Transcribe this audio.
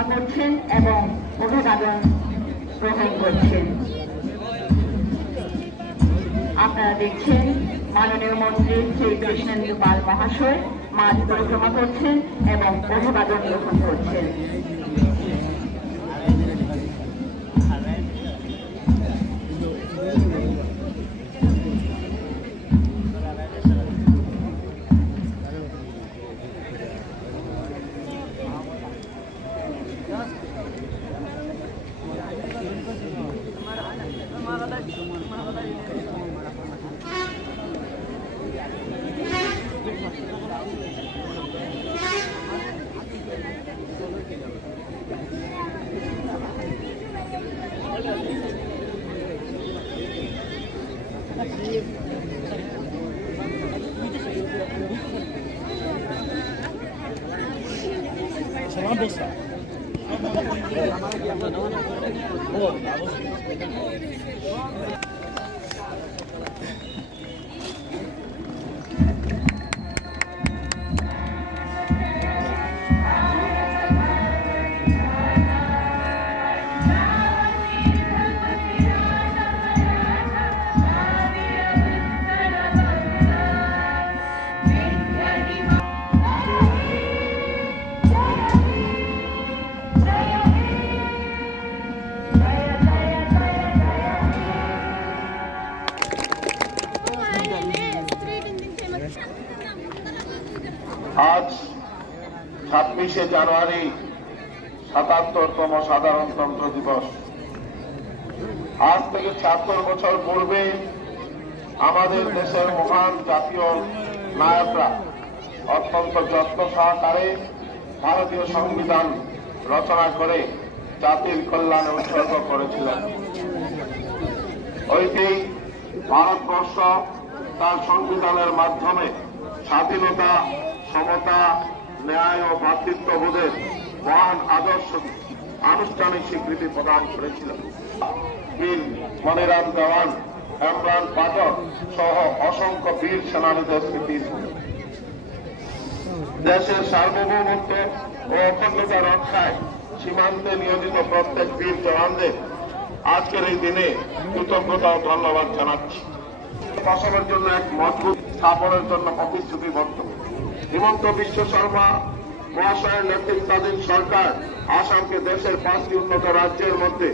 পরিক্রমা করছেন এবং অভিবাদন গ্রহণ করছেন। আপনারা দেখছেন মাননীয় মন্ত্রী শ্রী কৃষ্ণেন্দু পাল মহাশয় মাঠ পরিক্রমা করছেন এবং অভিবাদন গ্রহণ করছেন। আজ 26শে জানুয়ারি ৭৭তম সাধারণতন্ত্র দিবস। আজ থেকে ৭৬ বছর পূর্বে আমাদের দেশের মহান জাতীয় নায়করা অত্যন্ত যত্ন সহকারে ভারতীয় সংবিধান রচনা করে জাতির কল্যাণে উৎসর্গ করেছিলেন। ওইটি ভারতবর্ষ তার সংবিধানের মাধ্যমে স্বাধীনতা, সমতা, ন্যায় ও ভ্রাতৃত্ববোধের মহান আদর্শ আনুষ্ঠানিক স্বীকৃতি প্রদান করেছিল। বীর মনিরাম দেওয়ান, ইমরান পাঠক সহ অসংখ্য বীর সেনানীদের স্মৃতি দেশের সার্বভৌমত্ব ও অখণ্ডতা রক্ষায় সীমান্তে নিয়োজিত প্রত্যেক বীর জওয়ানদের আজকের এই দিনে কৃতজ্ঞতা ও ধন্যবাদ জানাচ্ছি। ফসলের জন্য এক মজবুত স্থাপনের জন্য প্রতিশ্রুতিবদ্ধ। হিমন্ত বিশ্ব শর্মা মহাশয়ের নেতৃত্বাধীন সরকার আসামকে দেশের 5টি উন্নত রাজ্যের মধ্যে